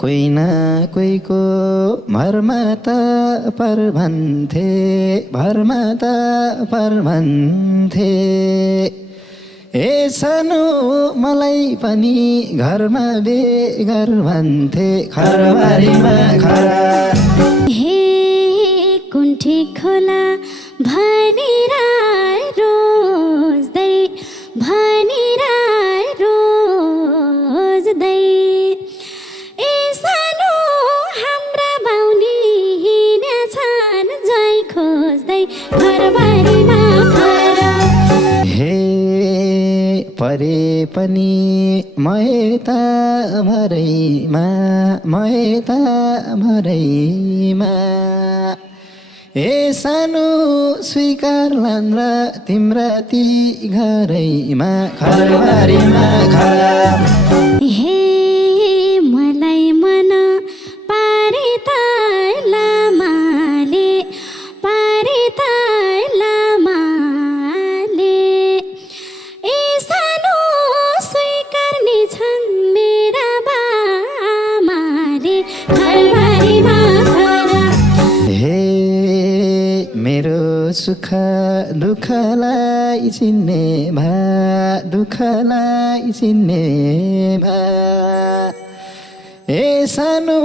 कोही न कोहीको भरमा त पर भन्थे, भरमा त पर भन्थे। ए सानो मलाई पनि घरमा बेघर भन्थे, खरबारीमा खरा। हे कुण्ठी खोला भनेर रोज्दै, भनेर रोज्दै। ए सानो हाम्रा बाउनी हिँड्छन् जय खोज्दै, घरबारीमा खरा। हे परे पनि म यता भरैमा, म यता भरैमा। ए सानो स्वीकारलान् र तिम्रा ती घरैमा, खरबारीमा खरा। हे मलाई मन पारे त लामाले, पारे त लामाले। ए सानो स्वीकार्ने छन् मेरा बामाले, घरबारीमा खरा। हे मेरो सुख दुःखलाई चिन्ने भा, दुःखलाई चिन्ने भा। ए सानो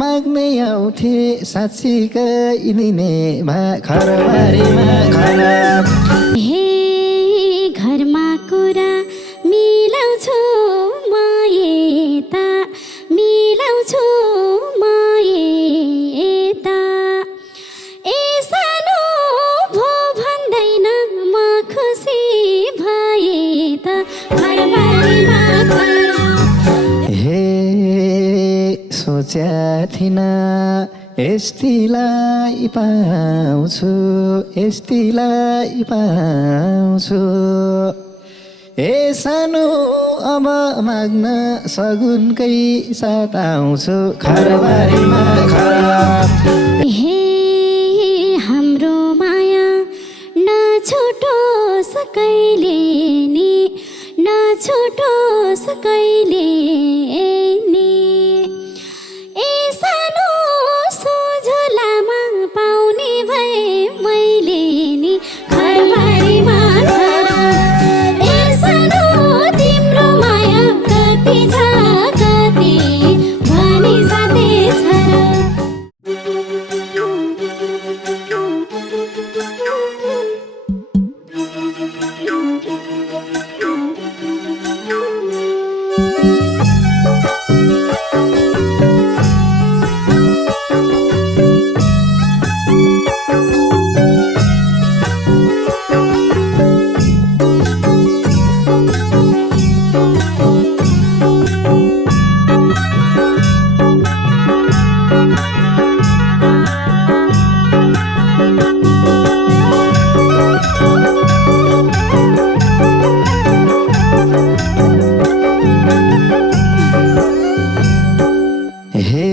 माग्ने आउँथे साँच्चीकै लिने भा, खरबारीमा खरा। हे घरमा कुरा मिलाउँछु म यता, मिलाउँछु म यता। ए सानो भो भन्दैन म खुसी भए त, घरबारीमा खरा। हे सोच्या थिन यस्तिलाई पाउँछु, यस्तिलाई पाउँछु। ए सानो अब माग्न सगुनकै साथ आउँछु, खरबारीमा खरा। हे हाम्रो माया नछुटोस् कहिले नि, नछुटोस् कहिले नि। ए सानो सोझोलामा पाउने भए मैले नि, घरबारीमा खरा। ए सानो तिम्रो माया कति छ कति भनी साथै छ र। हे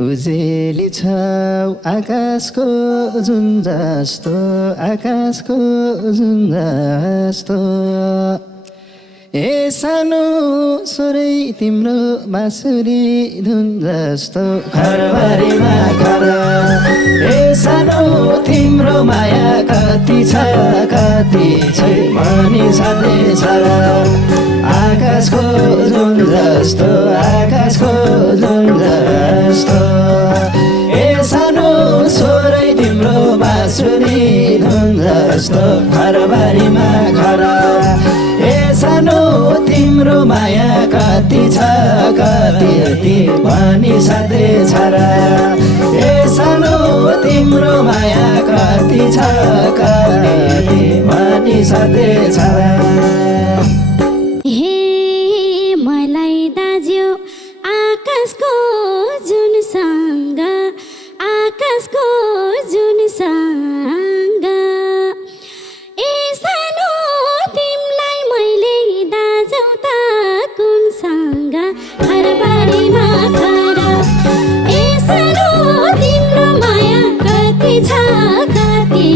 उजेली छौ आकाशको जुन जस्तो, आकाशको जुन जस्तो। ए सानो स्वरै तिम्रो बाँसुरी धुन जस्तो, घरबारीमा खरा। ए सानो तिम्रो माया कति छ कति छै भनी छँदैछ र। आकाशको जुन जस्तो, आकाशको जुन जस्तो। ए सानो स्वरै तिम्रो बाँसुरी धुन जस्तो, घरबारीमा खरा। ए सानो तिम्रो माया कति छ कति भनी छँदैछ र। ए सानो तिम्रो माया कति छ कति भनी छँदैछ र। हे मलाई दाज्यो आकाशको जुन सँग, आकाशको जुन सँग। ए सानो तिमलाई मैले दाजौ त कुन सँग, घरबारीमा खरा। ए सानो तिम्रो माया कति छ कति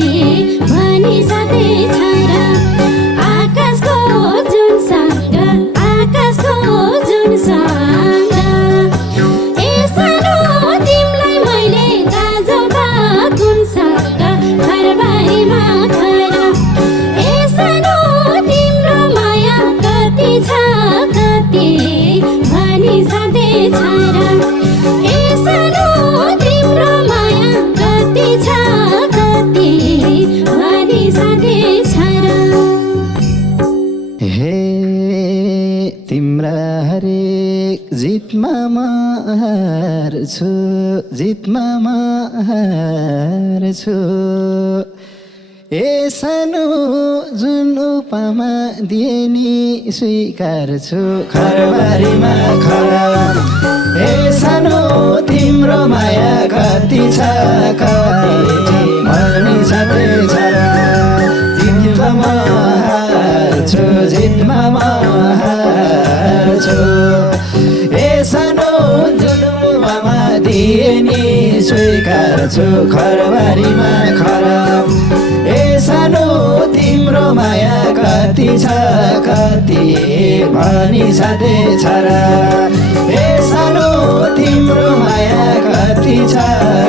भनी छँदैछ र। आकाशको जुन सँग, आकाशको जुन सँग। तिम्रा हरेक जितमा म हार्छु जितमा म हार्छु ए सानो जुन उपमा दिए नि स्वीकार्छु खरबारीमा खरा ए सानो तिम्रो माया कति छ कति भनी छँदै छ जितमा म हार्छु जितमा म हार्छु ए सानो जुन उपमा दिए नि स्वीकार्छु खरबारीमा खरा ए सानो तिम्रो माया कति छ कति भनी छँदैछ र ए सानो तिम्रो माया कति छ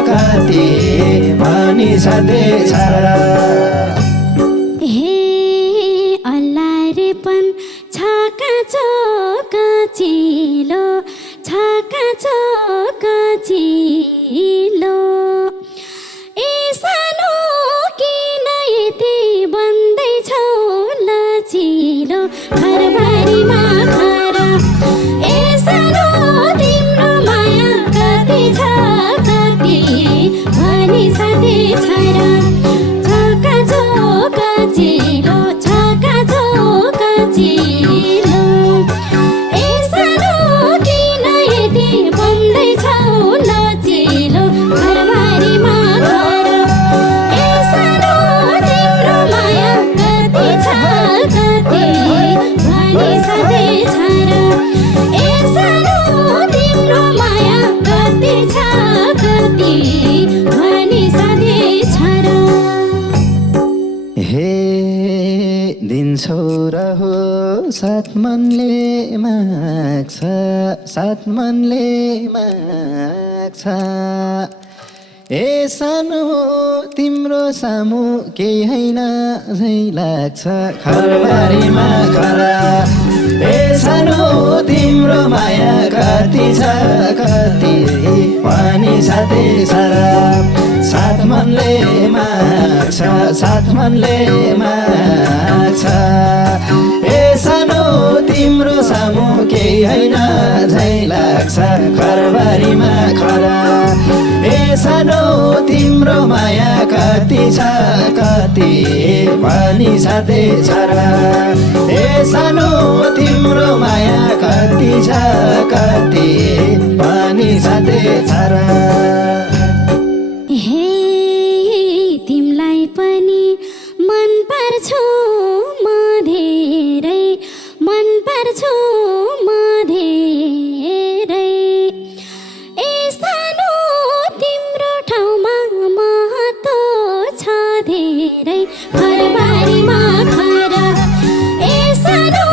कति भनी छँदैछ र हे अल्लारेपन छका चोक चिलो छका चोक चिलो ए सानो किन यति बन्दैछौ लचिलो घरबारीमा घर ए सानो तिम्रो माया कति छ कति भनी छँदैछ र छका चोक चिलो छका चोक चिलो ए सानो किन यति बन्दैछौ लचिलो घरबारीमा घर ए सानो तिम्रो माया कति छ कति भनी छँदैछ र ए सानो तिम्रो माया कति छ कति भनी छँदैछ र हे दिन्छौ र हो सात मनले माग्छ सात मनले माग्छ ए सानो तिम्रो सामु केही होइन झै लाग्छ खरबारीमा खरा ए सानो तिम्रो माया कति छ कति भनी छँदैछ र सात मनले माग्छ सात मनले माग्छ ए सानो तिम्रो सामु केही होइन झै लाग्छ घरबारीमा खरा ए सानो तिम्रो माया कति छ कति भनी छँदैछ र ए सानो तिम्रो माया कति छ कति भनी छँदैछ र हे तिमलाई पनि मन पर्छु म धेरै मन पर्छु म धेरै ए सानो तिम्रो ठाउँमा महत्त्व छ धेरै घरबारीमा घर ए सानो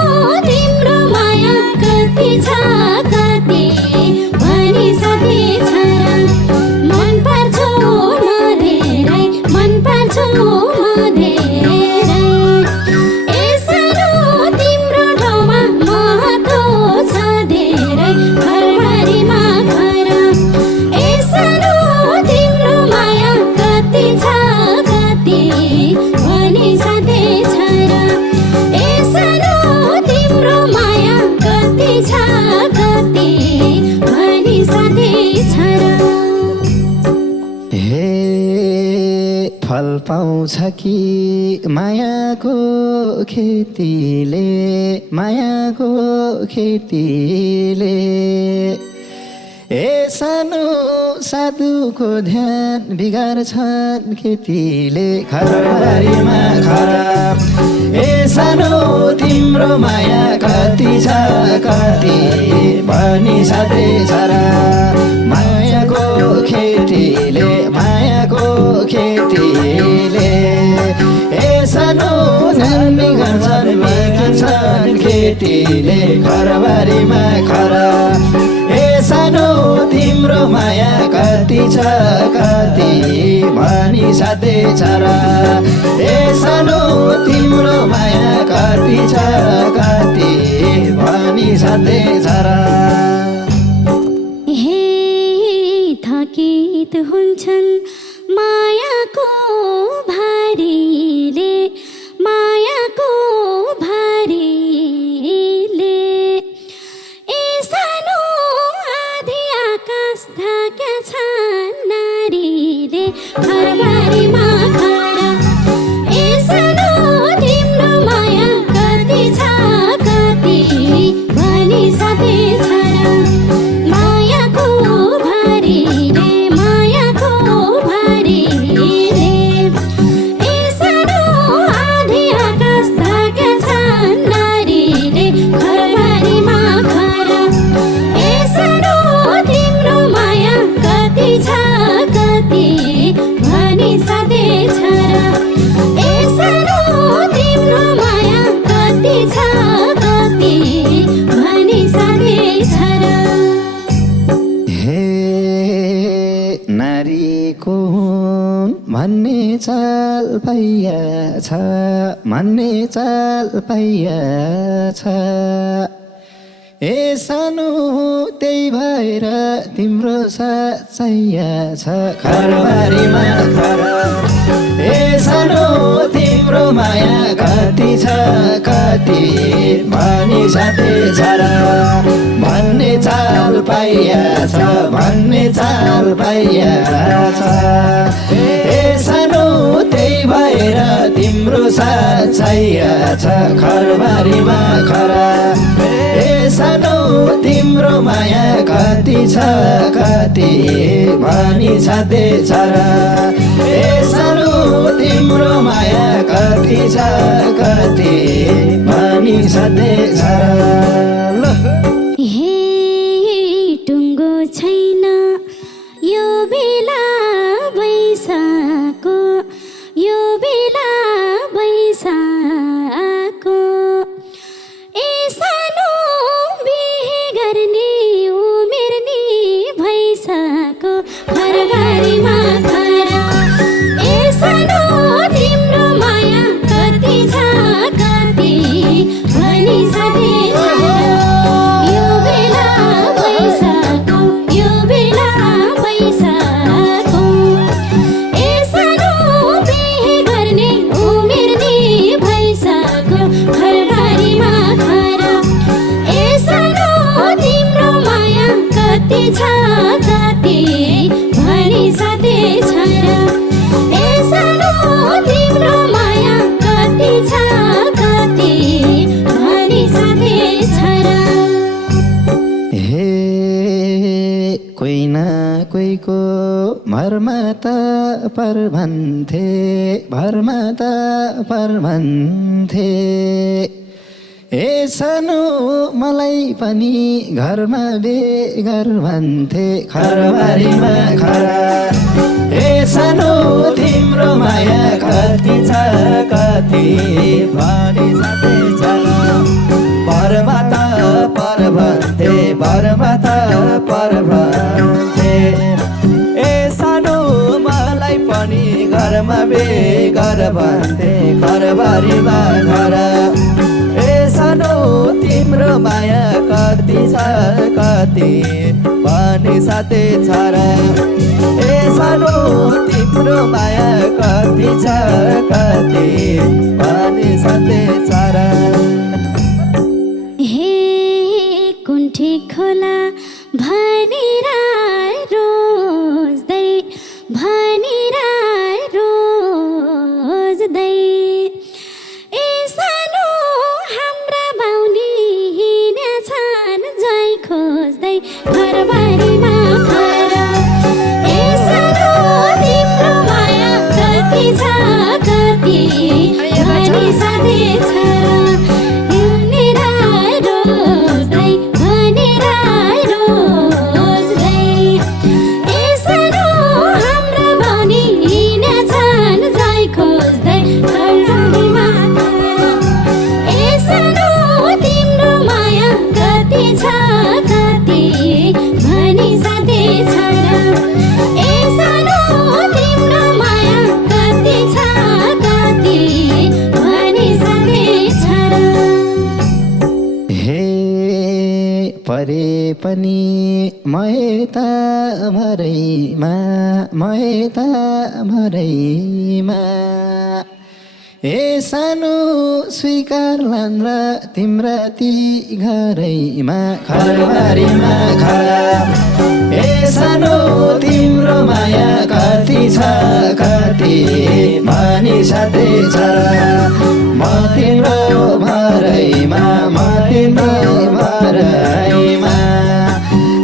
तिम्रो माया कति छ कति भनी छँदैछ र मन पर्छु म धेरै मन पर्छु म धेरै ए सानो तिम्रो ठाउँमा महत्त्व छ धेरै घरबारीमा घर ए सानो तिम्रो माया कति छ कति भनी छँदैछ र ए सानो तिम्रो माया कति छ कति भनी छँदैछ र हे फल पाउँछ कि मायाको खेतीले मायाको खेतीले ए सानो साधुको ध्यान बिगार्छन् खेतीले घरबारीमा खरा ए सानो तिम्रो माया कति छ कति भनी छँदैछ र मायाको खेतीले मायाको खेतीले ए सानो ध्यान बिगार्छन् बिगार्छन् खेतीले घरबारीमा खरा ए सानो तिम्रो माया कति छ कति भनी छँदैछ र ए सानो तिम्रो माया कति छ कति भनी छँदैछ र हे थकित हुन्छन् मायाको भारीले मायाको भारीले घरबारीमा खरा ए सानो तिम्रो माया कति छ कति भनी साथै छ र मायाको भारी रे मायाको भारी रे ए सानो आधी आकाश धाका छन् नारी रे घरबारीमा खरा ए सानो तिम्रो माया कति छ कति भनी साथै छ र ए सानो तिम्रो माया कति छ कति भनी साथै छ र हे नारीको हुन् भन्ने चाल पाइया छ भन्ने चाल पाइया छ ए सानो त्यही भएर तिम्रो साँच्चैया छ घरबारीमा खरा ए सानो तिम्रो माया कति छ कति भनी साथै छ र भन्ने चाल पाइया छ भन्ने चाल पाइया छ ए सानो त्यही भएर तिम्रो साँच्चैया छ घरबारीमा खरा ए सानो तिम्रो माया कति छ कति भनी साथै छ र ए सानो तिम्रो माया कति छ कति भनी साथै छ र हे टुङ्गो छैन यो बेला बैसाको यो बेला बैसाको ए सानो बिहे गर्ने उमेर नि भइसक्यो घरबारीमा खरा ए सानो तिम्रो माया कति छ कति भनी साथै छ र यो बेला बैसाको यो बेला बैसाको ए सानो बिहे गर्ने उमेर नि भइसक्यो घरबारीमा खरा ए सानो तिम्रो माया कति छ कति भनी साथै छ र ए सानो तिम्रो माया कति छ कति भनी साथै छ र हे कोही न कोहीको भरमा त पर भन्थे भरमा त पर भन्थे ए सानो मलाई पनि घरमा बेघर भन्थे घरबारीमा खरा ए सानो तिम्रो माया कति छ कति भनी साथै छ भरमा त पर भन्थे भरमा त पर भन्थे ए सानो मलाई पनि घरमा बेघर भन्थे घरबारीमा खरा ए सानो तिम्रो माया कति छ कति भनी साथै छ र ए सानो तिम्रो माया कति छ कति भनी साथै छ र हे कुण्ठी खोला भनेर रोज्दै भनेर रोज्दै ए सानो हाम्रा बाउनी हिँड्छन् जय खोज्दै घरबारीमा खरा ए सानो तिम्रो माया कति छ कति भनी साथै छ र परे पनि मयता भरैमा मयता भरैमा ए सानो स्वीकारलान् र तिम्रा ती घरैमा घरबारीमा घर ए सानो तिम्रो माया कति छ कति मानि साथै छ म तिम्रो भरैमा म तिम्रो भरैमा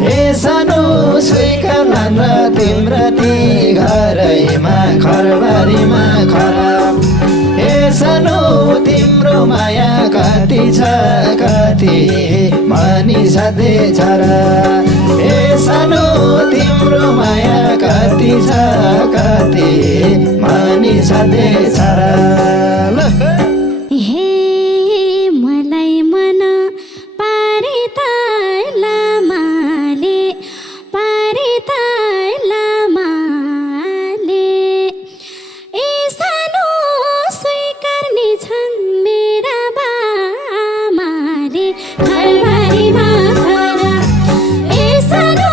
ए सानो स्वीकार लान तिम्रो ती घरैमा खरबारीमा खराब ए सानो तिम्रो माया कति छ कति मानि साथै छ ए सानो तिम्रो माया कति छ कति मानि साथै छ हे मलाई मन पारे त लामाले ए सानो स्वीकार्ने छन् मेरा बामाले घरबारीमा खरा ए सानो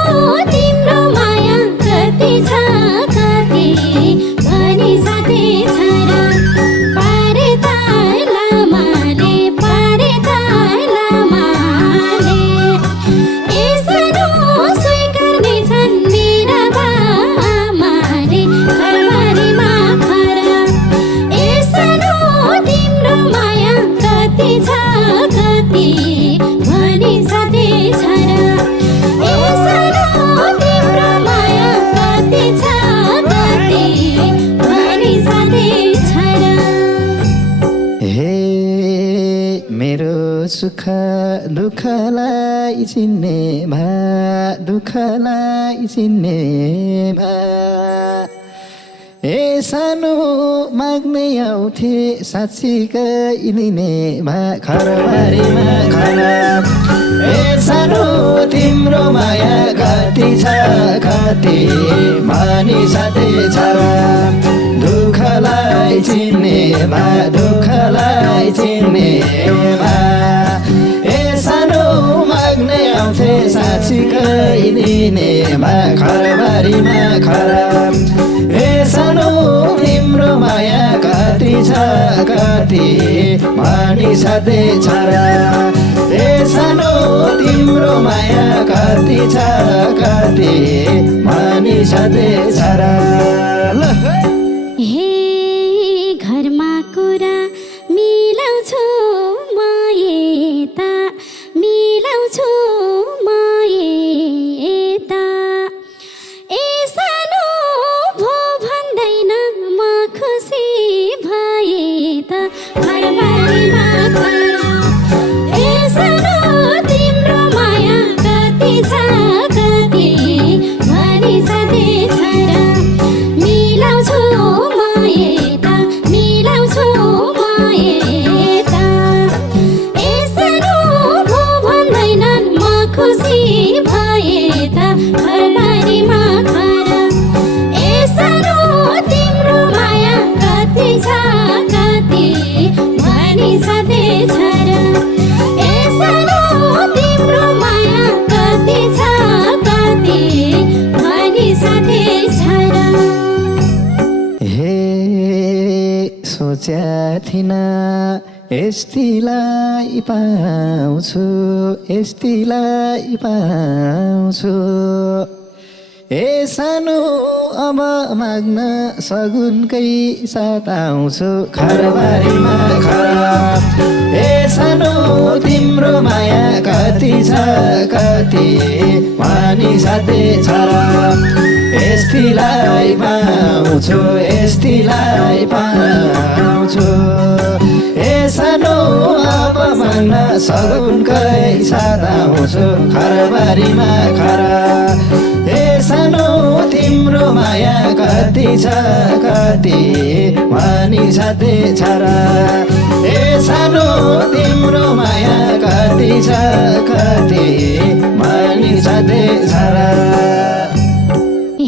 तिम्रो माया कति छ कति भनी साथै छ पारे त लामाले ए सानो स्वीकार्ने छन् मेरा बामाले घरबारीमा खरा ए सानो तिम्रो माया कति छ कति भनी साथै छ ए सानो तिम्रो माया कति छ कति भनी साथै छ हे मेरो सुख दुःखलाई चिन्ने भा दुःखलाई चिन्ने भा ए सानो माग्ने आउँथे साँच्चीकै लिने भा खरबारीमा खराब ए सानो तिम्रो माया कति छ कति मानि साथै छ दुःखलाई चिन्ने भा दुःखलाई चिन्ने भा ए सानो माग्ने आउँथे साँच्चीकै लिने भा खरबारीमा खराब ए सानो तिम्रो माया कति छ कति मानि साथै छ ए सानो तिम्रो माया कति छ कति मानि साथै छ हे घरमा कुरा मिलाउँछु म यता मिलाउँछु म यता ए सानो भो भन्दैन म खुसी भए त घरबारीमा खरा ए सानो तिम्रो माया कति छ कति भनी साथै छ मिलाउँछु म यता मिलाउँछु म यता ए सानो भो भन्दैनन् म खुसी भए त घरबारीमा खरा ए सानो तिम्रो माया कति छ कति भनी साथै छ ए सानो तिम्रो माया कति छ कति भनी साथै छ हे सोच्या थिन यस्तिलाई पाउँछु यस्तिलाई पाउँछु ए सानो अब माग्न सगुनकै साथ आउँछु खरबारीमा खराब ए सानो तिम्रो माया कति छ कति मानि साथै छ यस्तिलाई पाउँछु यस्तिलाई पाउँछु ए सानो अब माग्न सगुनकै साथ आउँछु खरबारीमा खरा ए सानो तिम्रो माया कति छ कति मानि साथै छ ए सानो तिम्रो माया कति छ कति मानि साथै छ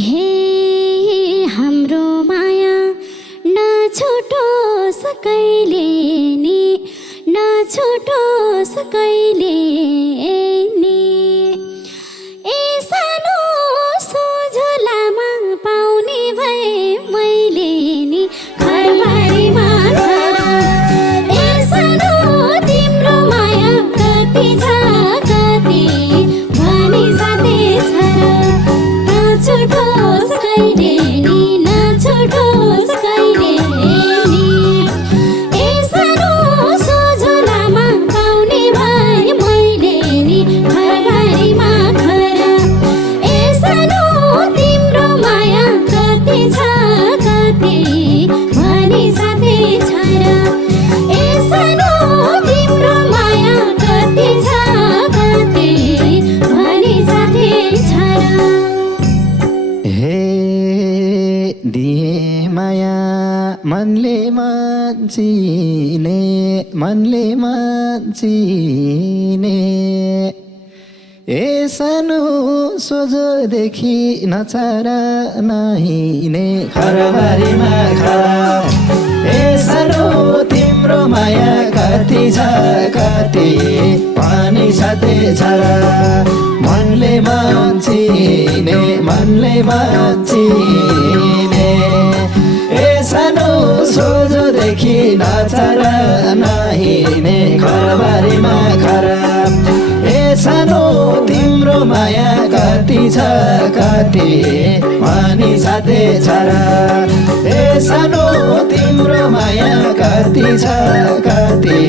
हे हाम्रो माया नछुटोस् कहिले नि नछुटोस् कहिले नि ए सानो सोझोलामा पाउने भए मैले नि घरबारीमा खरा ए सानो तिम्रो माया कति छ कति मनले मान्छिने ए सानो सोझोदेखि नचार नहिने खरबारीमा खरा ए सानो तिम्रो माया कति छ कति पानी साथै छ मनले मान्छिने ए सानो सोझोदेखि नचार नहिने खरबारीमा खरा ए सानो तिम्रो माया कति छ कति पानी साथै छ ए सानो तिम्रो माया कति छ कति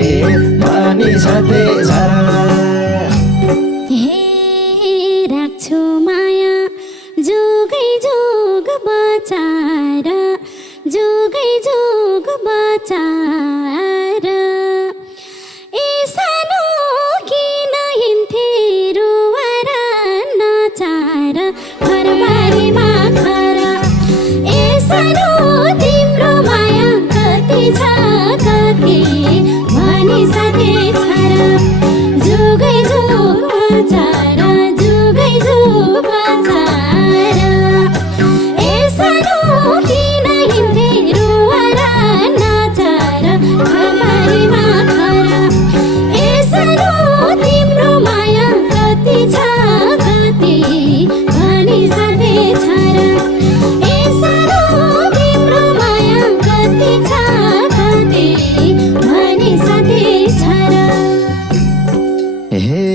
पानी साथै छ राख्छु माया जोगै जोग बचाएर जोगै जोग बचाएर ए सानो किन हिँड्थे रुवाएर नचार घरबारीमा खरा ए सानो तिम्रो माया कति छ कति भनी साथै छ जोगै जोग बचाएर जोगै जोग बचाएर ए सानो किन हिँड्थे रुवाएर नचार घरबारीमा खरा ए सानो तिम्रो माया कति छ कति भनी साथै छ ए सानो तिम्रो माया कति छ कति भनी साथै छ हे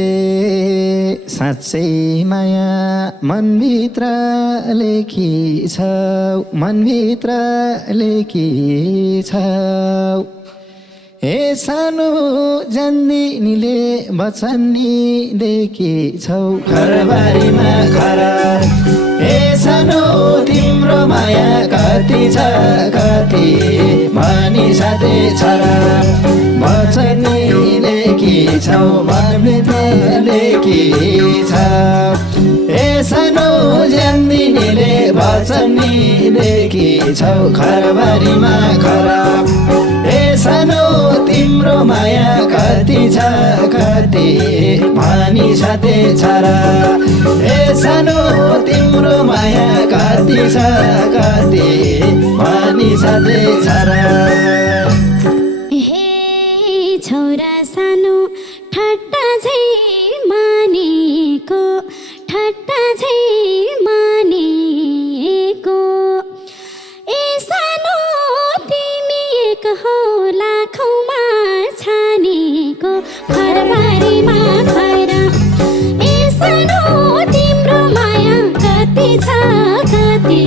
साँच्चै माया मनभित्र लेखी छौ ए सानो जान्दिनीले बचन्नी देखी छौ घरबारीमा खरा ए सानो तिम्रो माया कति छ कति भनी साथै छ बचन्नी लेखी छौ मनभित्र लेखी छौ ए सानो जान्दिनीले बचन्नी देखी छौ घरबारीमा खरा ए सानो तिम्रो माया कति छ कति भनी साथै छ ए सानो तिम्रो माया कति छ कति भनी साथै छ हे छोरा सानो ठट्टा झै मानेको ए सानो तिमी एक हो लाखौँमा छानेको घरबारीमा खरा ए सानो तिम्रो माया कति छ कति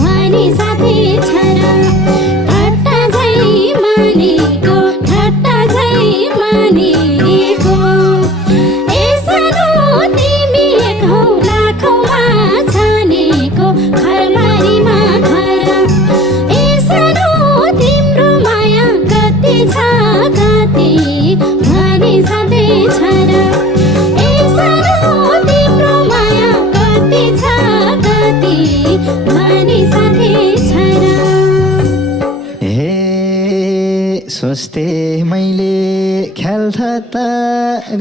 भनी साथै छ ठट्टा झै मानेको ए सानो तिमी एक हौ लाखौँमा छानेको घरबारीमा खरा ए सानो तिम्रो माया कति छ कति भनी साथै छ ए सानो तिम्रो माया कति छ कति भनी साथै छ हे सोच्थे मैले ख्याल ठट्टा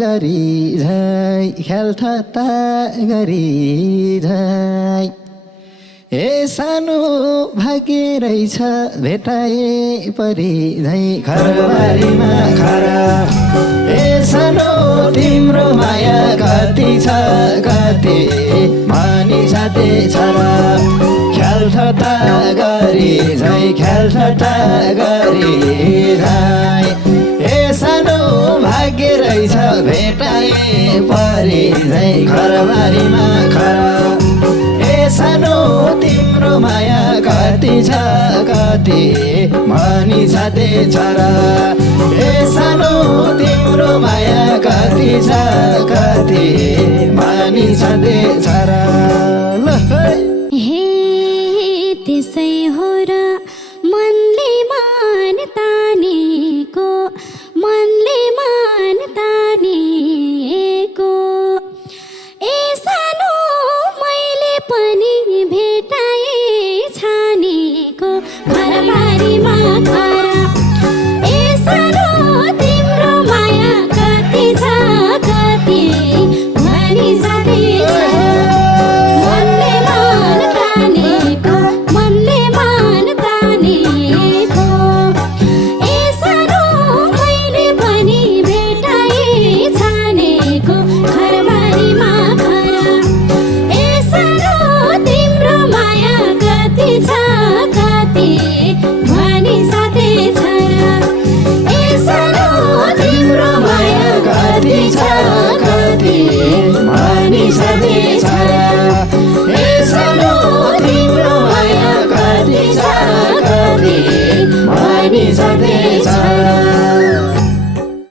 गरी झै ए सानो भाग्य रहेछ भेटाए परि झै घरबारीमा खरा ए सानो तिम्रो माया कति छ कति भनी साथै छ ख्याल ठट्टा गरी झै ए सानो भाग्य रहेछ भेटाए परि झै घरबारीमा खरा ए सानो तिम्रो माया कति छ कति भनी साथै छ ए सानो तिम्रो माया कति छ कति भनी साथै छ